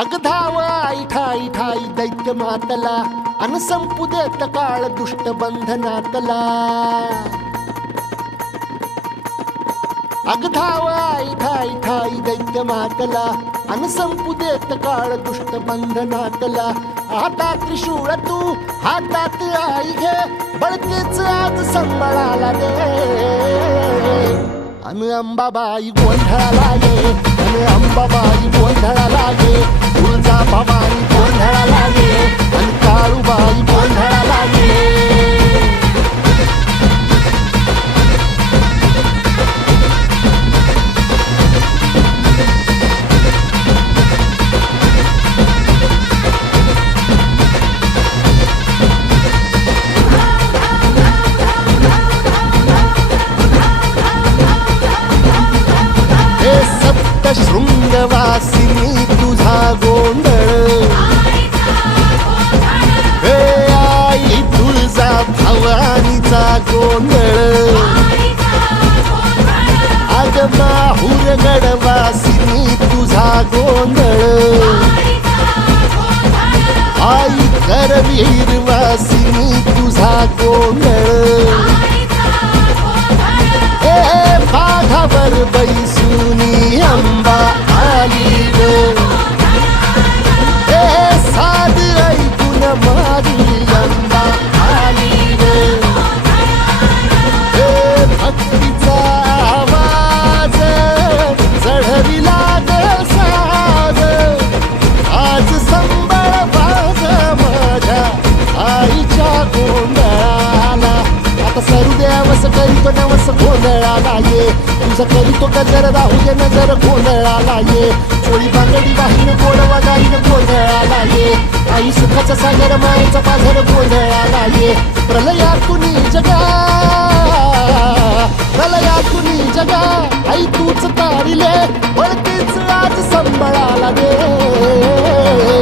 अगधाव आई ठाई ठाई दैत्य मातला अन संपू देत काळ दुष्ट बंधनातला अगधाव आई ठाई ठाई दैत्य मातला अन संपू देत काळ दुष्ट बंधनातला आता त्रिशूळ तू हातात आई घे बळकेच आज संबळाला दे अन अंबाबाई गोंधळाला ये अन अंबाबाई गोंधळा भवानी गोंधळाला ये अन काळूबाई गोंधळाला ये सप्त शृंगवासिनी तुझा गोंधळ भवानीचा गोंधळ. अग माहूर गडवासिनी तुझा गोंधळ. आई करवीर वासिनी तुझा गोंधळ. गोंधळाला आता सरू देवस करीतो नवस गोंधळाला ये तुझं करीतो गजर राहू दे नजर गोंधळाला ये चोळी बांगडी वाहीन गोडवा गाईन गोंधळाला ये आई सुखाचा सागर मायेचा पाझर गोंधळाला ये प्रलयातून जगा. प्रलयातून जगा. आई तूच तारिले वळतीच आज संबळाला दे.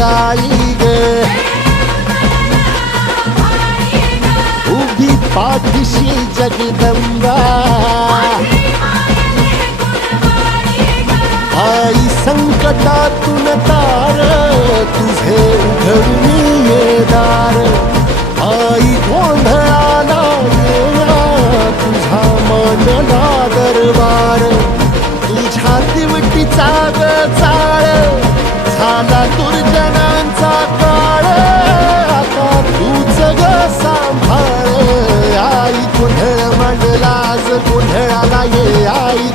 सरली ग उभी पाठीशी जगदंबा। आई संकटातून तार तुझे उघडून ये दार आई गोंधळाला येणा तुझा मानला दरबार। तुझ्या दिवटीचा ग चाळ भाळ आई गोंधळ मंडलाज गोंधळाला ये. आई